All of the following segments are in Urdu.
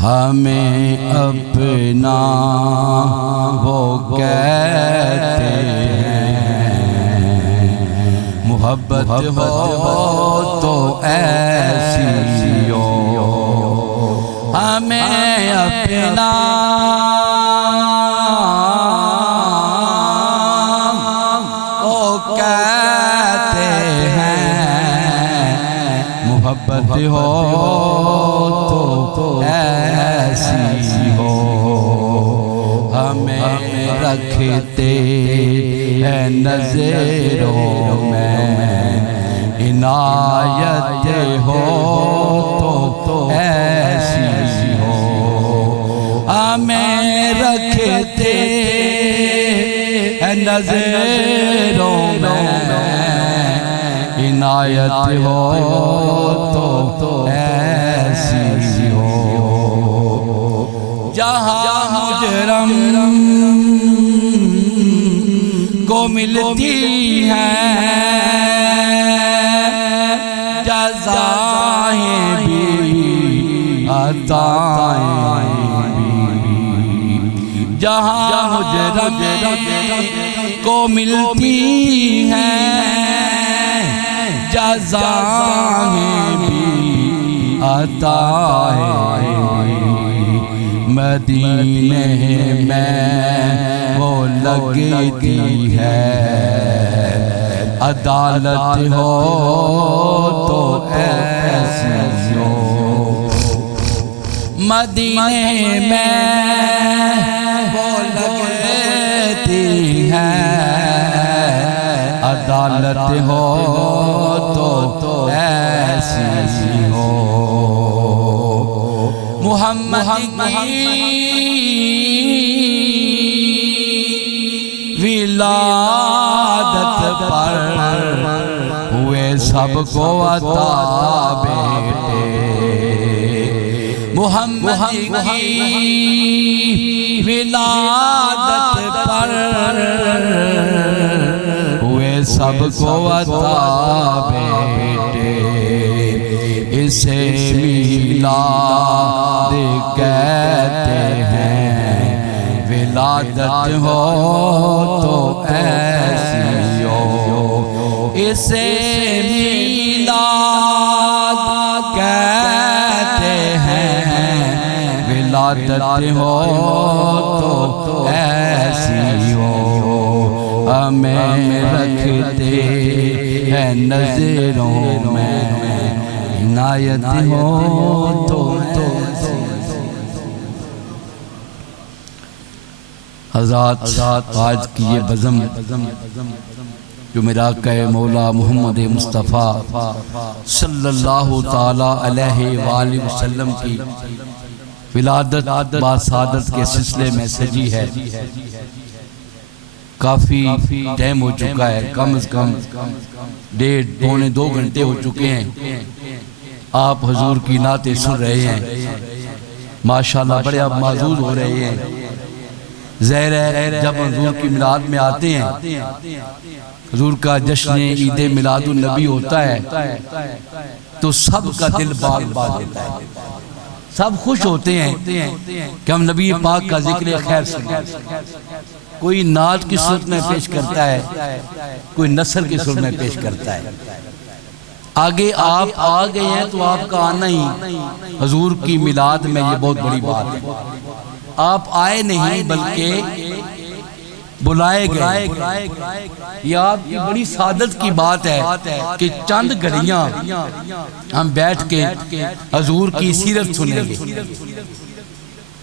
ہمیں اپنا وہ کہتے ہیں، محبت ہو تو ایسی ہو، ہمیں اپنا وہ کہتے ہیں، محبت ہو تو ایسی ہو، ہمیں رکھتے ہیں نظروں میں، عنایت ہو تو ایسی ہو، ہمیں رکھتے ہیں نظروں میں، عنایت ہو تو ایسی ہو، جہاں مجرم کو ملتی ہے جزائیں بھی عطائیں بھی، جہاں مجرم کو ملتی ہیں جزائیں بھی عطائیں بھی، مدینے میں وہ لگتی ہے، عدالت ہو تو ایسی ہو، مدینے میں وہ لگتی ہے، عدالت ہو تو ایسی ہو، محمد ولادت پر ہوئے سب کو عطا بیٹے، محمد کی ولادت پر ہوئے سب کو عطا بیٹے، اسے میلاد کہتے ہیں، ولادت ہو تو ایسی ہو، اسے میلاد کہتے ہیں، ولادت ہو تو ایسی ہو، ہمیں رکھتے ہیں نظروں میں، عنایت ہو تو حضرات، آج کی یہ بزم جو میرا آقا مولا محمد مصطفیٰ صلی اللہ تعالیٰ علیہ وآلہ وسلم کی ولادت باسعادت کے سلسلے میں سجی ہے، کافی ٹائم ہو چکا ہے، کم از کم 1.5-2 گھنٹے ہو چکے ہیں، آپ حضور کی نعتیں سن رہے ہیں، ماشاءاللہ بڑے آپ معزول ہو رہے ہیں، ظاہر ہے جب حضور کی میلاد میں آتے ہیں، حضور کا جشن عید میلاد النبی ہوتا ہے تو سب کا دل باغ باغ ہوتا ہے، سب خوش ہوتے ہیں کہ ہم نبی پاک کا ذکر خیر سنیں، کوئی نعت کی صورت میں پیش کرتا ہے، کوئی نثر کی صورت میں پیش کرتا ہے، آگے آپ آ گئے ہیں تو آپ کا آنا ہی حضور کی میلاد میں یہ بہت بڑی بات ہے، آپ آئے نہیں بلکہ بلائے گئے، یہ آپ کی بڑی سعادت کی بات ہے کہ چند گھڑیاں ہم بیٹھ کے حضور کی سیرت سنیں گے،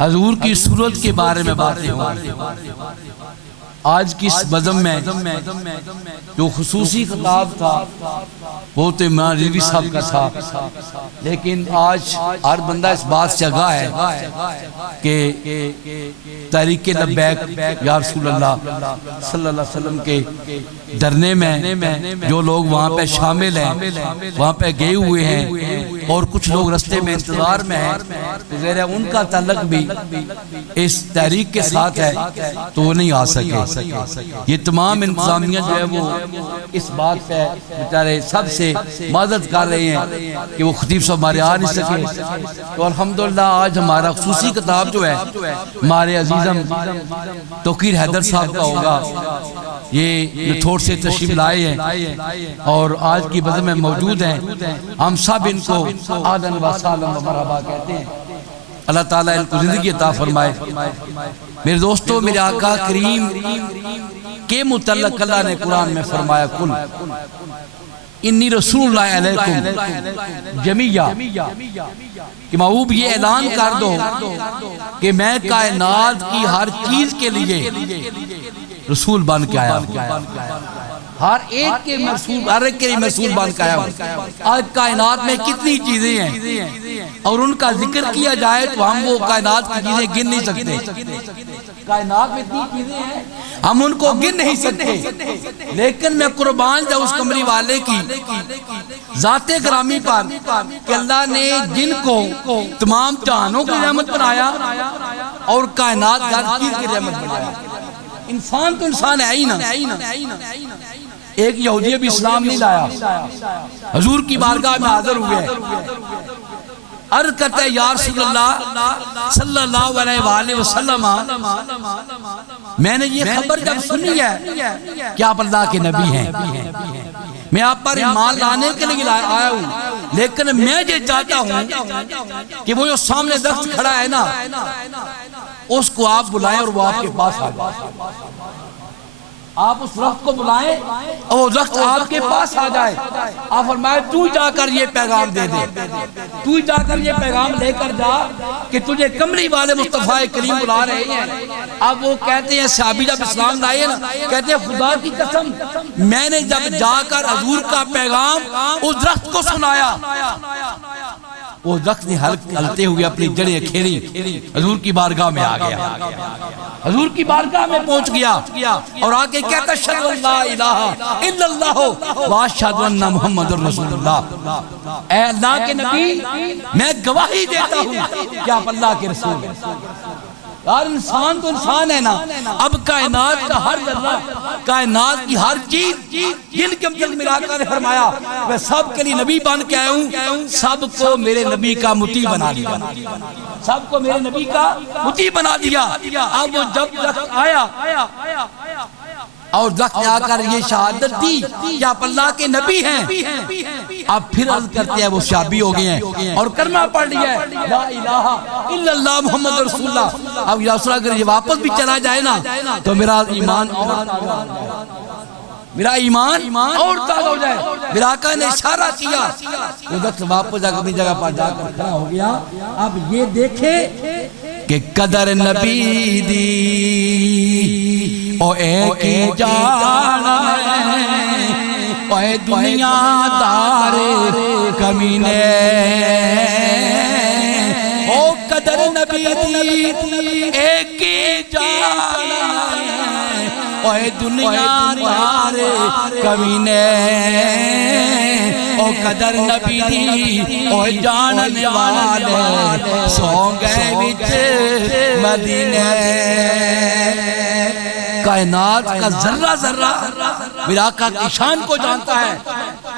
حضور کی صورت کے بارے میں باتیں ہوں گی، آج کی اس بزم میں جو خصوصی خطاب تھا وہ تو امام رضوی صاحب کا تھا، لیکن آج ہر بندہ اس بات سے آگاہ ہے کہ تحریک لبیک یا رسول اللہ صلی اللہ علیہ وسلم کے دھرنے میں جو لوگ وہاں پہ شامل ہیں، وہاں پہ گئے ہوئے ہیں، اور کچھ لوگ رستے میں انتظار میں ہیں، ان کا تعلق بھی اس تحریک کے ساتھ ہے تو وہ نہیں آ سکے، سکے. یہ تمام انتظامیہ جو ہے وہ اس بات پہ بیچارے سب سے مدد کر رہے ہیں کہ وہ خطیب صاحب ہمارے آ نہیں سکے. تو الحمدللہ آج ہمارا خصوصی کتاب جو ہے ہمارے عزیزم توقیر حیدر صاحب کا ہوگا. یہ نتھوڑ سے تشریف لائے ہیں اور آج کی بزم میں موجود ہیں. ہم سب ان کو آدن و سالم و مرحبا کہتے ہیں. اللہ تعالیٰ ان کو زندگی عطا فرمائے. میرے دوستو، میرے آقا کریم کے متعلق اللہ نے قرآن میں فرمایا کل انی رسول اللہ علیکم جمیعہ، کہ محبوب یہ اعلان کر دو کہ میں کائنات کی ہر چیز کے لیے رسول بن کے آیا ہوں. ہر ایک کے رسول، ہر ایک کے لیے رسول بن کے آیا ہوں. آج کائنات میں کتنی چیزیں ہیں اور ان کا ذکر کیا جائے تو ہم وہ کائنات کی چیزیں گن نہیں سکتے. کائنات میں اتنی چیزیں ہیں ہم ان کو گن نہیں سکتے. لیکن میں قربان جاؤں اس کمری والے کی ذات گرامی پر کہ اللہ نے جن کو تمام جہانوں کی رحمت بنایا اور کائنات ہر چیز کی رحمت بنایا. انسان تو انسان ہے ہی نا. ایک یہودی بھی اسلام نہیں لایا، حضور کی بارگاہ میں حاضر ہوئے، عرض کرتا ہے یا رسول اللہ صلی اللہ علیہ وآلہ وسلم، میں نے یہ خبر جب سنی ہے کہ آپ اللہ کے نبی ہیں، میں آپ پر ایمان لانے کے لیے آیا ہوں، لیکن میں یہ چاہتا ہوں کہ وہ جو سامنے درخت کھڑا ہے نا اس کو آپ بلائیں اور وہ آپ کے پاس آ جائے. آپ اس درخت کو بلائیں اور وہ درخت آپ کے پاس آ جائے. آپ فرمائے تو جا کر یہ پیغام دے دے، تو جا کر یہ پیغام لے کر جا کہ تجھے کمری والے مصطفیٰ کریم بلا رہے ہیں. اب وہ کہتے ہیں صحابی جب اسلام لائے نا، کہتے ہیں خدا کی قسم میں نے جب جا کر حضور کا پیغام اس درخت کو سنایا، وہ درخت نے ہلتے ہوئے اپنی جڑیں کھیلی، حضور کی بارگاہ میں آ گیا، حضور کی بارگاہ میں پہنچ گیا اور آگے کہتا اشہد ان لا الہ الا اللہ واشہد ان محمد رسول اللہ. اے اللہ کے نبی میں گواہی دیتا ہوں کہ آپ اللہ کے رسول ہیں. یار انسان تو انسان ہے نا. اب کائنات کا ہر ذرہ، کائنات کی ہر چیز جن کے دل ملا کر فرمایا میں سب کے لیے نبی بن کے آیا ہوں، سب کو میرے نبی کا مطیع بنا دیا، سب کو میرے نبی کا مطیع بنا دیا. اب وہ جب درخت آیا اور درخت نے آ کر یہ شہادت دی کہ آپ اللہ کے نبی ہیں، اب پھر عرض کرتے ہیں وہ صحابی ہو گئے ہیں اور کلمہ پڑھ لیا ہے لا الہ الا اللہ محمد رسول اللہ. اب یا رسول اللہ اگر یہ واپس بھی چلا جائے نا تو میرا ایمان اور تازہ ہو جائے. میرا آقا نے اشارہ کیا، وہ درخت واپس جا کر اپنی جگہ پر جا کر کھڑا ہو گیا. اب یہ دیکھے کہ قدر نبی دی او ایک جانا اے دنیا دار کمینے، او قدر نبی دی ایک جانا اے دنیا دار کمینے، او قدر نبی دی او جاننے والے سو گئے وچ مدینے. کائنات کا ذرہ ذرہ میرا آقا کی شان کو جانتا ہے،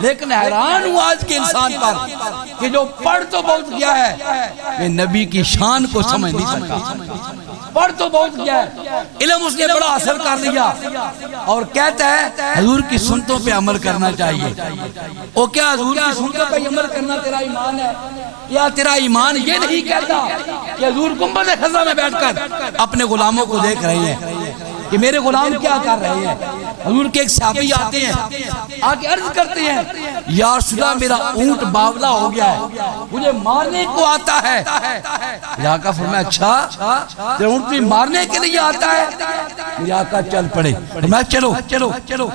لیکن حیران ہوں آج کے انسان پر کہ جو پڑھ تو بہت گیا ہے کہ نبی کی شان کو سمجھ نہیں سکا. پڑھ تو بہت گیا ہے، علم اس نے بڑا اثر کر لیا اور کہتا ہے حضور کی سنتوں پہ عمل کرنا چاہیے. او کیا حضور کی سنتوں پہ عمل کرنا تیرا ایمان ہے؟ یا تیرا ایمان یہ نہیں کہتا کہ حضور گنبد خضرا میں بیٹھ کر اپنے غلاموں کو دیکھ رہے ہیں کہ میرے غلام کیا کر رہے ہیں؟ حضور کے ایک صحابی آتے ہیں، آگے عرض کرتے ہیں یا رسول اللہ میرا اونٹ باولا ہو گیا ہے، مجھے مارنے کو آتا ہے. میرے آقا فرمایا اچھا تیرا اونٹ بھی مارنے کے لیے آتا ہے؟ میرے آقا چل پڑے. فرمایا چلو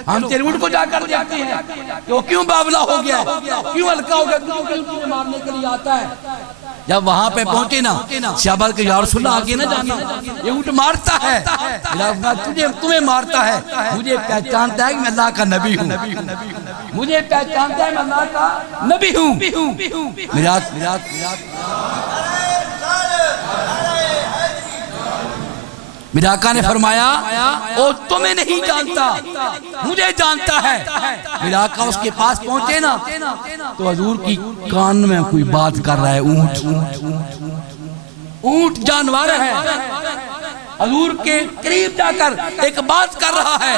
ہم تیرے اونٹ کو جا کر دیکھتے ہیں کہ وہ کیوں باولا ہو گیا ہے، کیوں ہلکا ہو گیا، کیوں مارنے کے لیے آتا ہے. جب وہاں پہ پہنچے نا صحابہ کہ یا رسول اللہ آگے نہ جانا، یہ اونٹ مارتا ہے، تمہیں مارتا ہے، مجھے پہچانتا ہے کہ میں اللہ کا نبی ہوں، مجھے پہچانتا ہے میں اللہ کا نبی ہوں. میرے آقا نے فرمایا او تمہیں نہیں جانتا مجھے جانتا ہے۔ میرے آقا اس کے پاس پہنچے نا تو حضور کی کان میں کوئی بات کر رہا ہے، اونٹ جانور ہے، حضور کے قریب جا کر ایک بات کر رہا ہے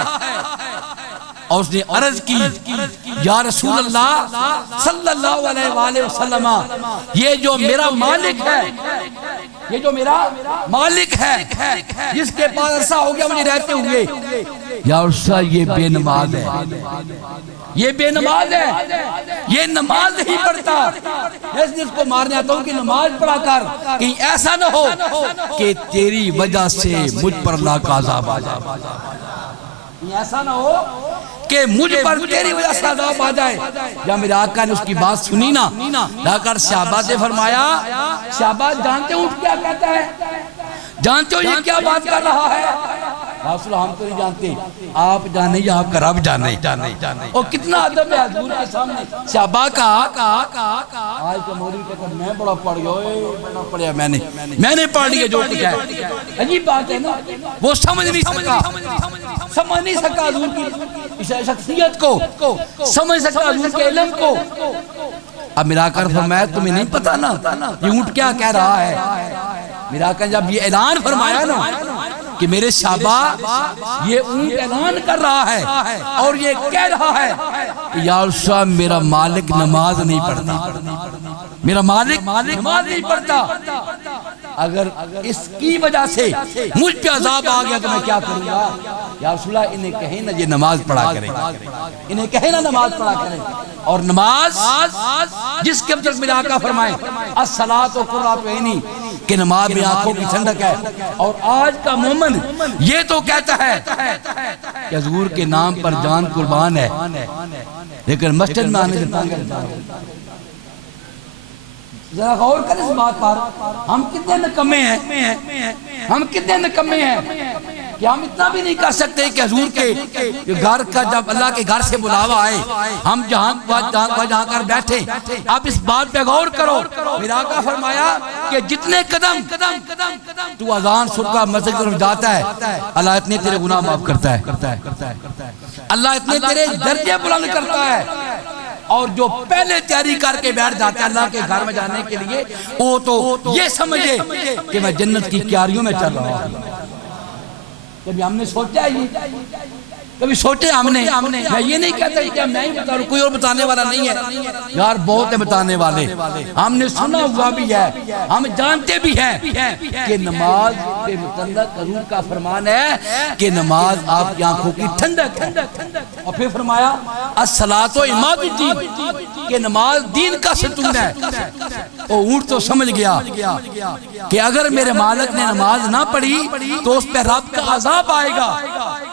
اور اس نے عرض کی یا رسول اللہ صلی اللہ علیہ وآلہ وسلم، یہ جو میرا مالک ہے، یہ جو میرا مالک ہے جس کے پاس عرصہ ہو گیا مجھے رہتے ہوئے، یا رسول اللہ یہ بے نماز ہے، یہ بے نماز ہے، یہ نماز نہیں پڑھتا، جس کو مارنے آتا ہوں کہ نماز پڑھا کر کہیں ایسا نہ ہو کہ تیری وجہ سے مجھ پر اللہ کا عذاب آ جائے، ایسا نہ ہو کہ مجھ پر تیری وجہ سے عذاب آ جائے۔ جب میرے آقا نے اس کی بات سنی نا، جا کر صحابہ سے فرمایا صحابہ جانتے ہو کیا کہتا ہے، جانتے ہو یہ کیا بات کر رہا ہے؟ رسول ہم تو نہیں جانتے، آپ جانے یا آپ کا رب جانے۔ اور کتنا ادب ہے حضور کے سامنے صحابہ کا۔ آج کا مولوی کہتا میں بڑا پڑھ گیا، بڑا پڑھیا میں نے پڑھ لیا جو کچھ ہے۔ عجیب بات ہے نا، وہ سمجھ نہیں سکا حضور کی شخصیت کو، سمجھ سکا حضور کے علم کو۔ اب میرا آقا فرمایا تمہیں نہیں پتا نا یہ اونٹ کیا کہہ رہا ہے؟ میرا آقا جب یہ اعلان فرمایا نا کہ میرے صحابہ یہ اونٹ اعلان کر رہا ہے اور یہ کہہ رہا ہے یا رسول اللہ میرا مالک نماز نہیں پڑھتا، میرا مالک نماز نہیں پڑھتا، اگر اس کی وجہ سے مجھ پہ عذاب آ گیا تو میں کیا کروں گا؟ یا رسول اللہ انہیں کہیں نا یہ نماز پڑھا کریں، انہیں کہیں نا نماز پڑھا کریں۔ اور نماز جس کے تک میرے آقا فرمائے الصلاۃ قرۃ عینی کہ نماز میں آنکھوں کی ٹھنڈک ہے۔ اور آج کا مومن یہ تو کہتا ہے کہ حضور کے نام پر جان قربان ہے، لیکن مسجد میں آنے سے تنگ ہے۔ ذرا غور کریں اس بات پر، ہم کتنے نکمے ہیں، ہم کتنے نکمے ہیں کہ ہم اتنا بھی نہیں کر سکتے کہ حضور کے گھر کا جب اللہ کے گھر سے بلاوا آئے ہم جہاں کر بیٹھے۔ اب اس بات پہ غور کرو، میرا آقا فرمایا کہ جتنے قدم تو اذان سن کر مسجد کی طرف جاتا ہے اللہ اتنے تیرے گناہ معاف کرتا ہے، اللہ اتنے تیرے درجے بلند کرتا ہے۔ اور جو پہلے تیاری کر کے بیٹھ جاتا ہے اللہ کے گھر میں جانے کے لیے وہ تو یہ سمجھے کہ میں جنت کی کیاریوں میں چل رہا ہوں۔ کبھی ہم نے سوچا ہے، کبھی سوچے ہم نے، میں یہ نہیں کہتا کہ میں ہی بتا رہا، کوئی اور بتانے والا نہیں ہے، یار بہت ہے بتانے والے، ہم نے سنا ہوا بھی ہے، ہم جانتے بھی ہیں کہ نماز کے متعلق حضور کا فرمان ہے کہ نماز آپ کی آنکھوں کی ٹھنڈک ہے۔ اور پھر فرمایا الصلاۃ عماد الدین کہ نماز دین کا ستون ہے۔ وہ اونٹ تو سمجھ گیا کہ اگر میرے مالک نے نماز نہ پڑھی تو اس پہ رب کا عذاب آئے گا،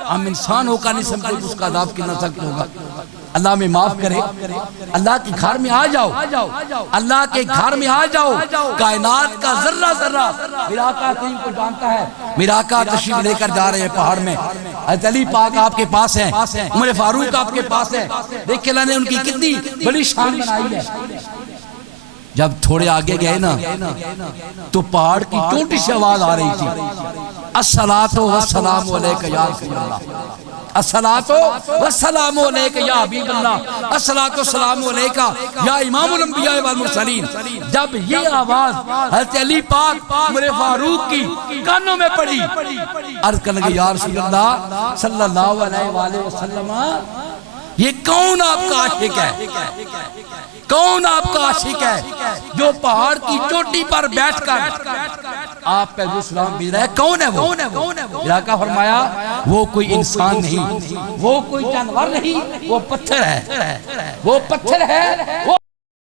ہم انسان ہو کر نہیں سمجھے اس کا عذاب کتنا سخت ہوگا۔ اللہ میں معاف کرے، اللہ کے گھر میں آ جاؤ، اللہ کے گھر میں آ جاؤ، کائنات کا ذرہ ذرہ میرا آقا کریم کو جانتا ہے۔ میرا آقا تشریف لے کر جا رہے ہیں پہاڑ میں، حضرت علی پاک آپ کے پاس ہیں، عمر فاروق آپ کے پاس ہے، دیکھیں اللہ نے ان کی کتنی بڑی شان بنائی ہے۔ جب تھوڑے آگے گئے نا تو پہاڑ کی چھوٹی سی آواز آ رہی تھی الصلاۃ والسلام علیک یا رسول اللہ، الصلاۃ والسلام علیک یا حبیب اللہ، الصلاۃ والسلام علیک یا امام الانبیاء والمرسلین۔ جب یہ آواز حضرت علی پاک عمر فاروق کی کانوں میں پڑی، عرض کرنے لگے یا رسول اللہ صلی اللہ علیہ وآلہ وسلم یہ کون آپ کا عاشق ہے، کون آپ کا عاشق ہے جو پہاڑ کی چوٹی پر بیٹھ کر آپ پہ سلام بھیج رہا ہے؟ کون ہے وہ؟ میرا آقا فرمایا وہ کوئی انسان نہیں، وہ کوئی جانور نہیں، وہ پتھر ہے، وہ پتھر ہے، وہ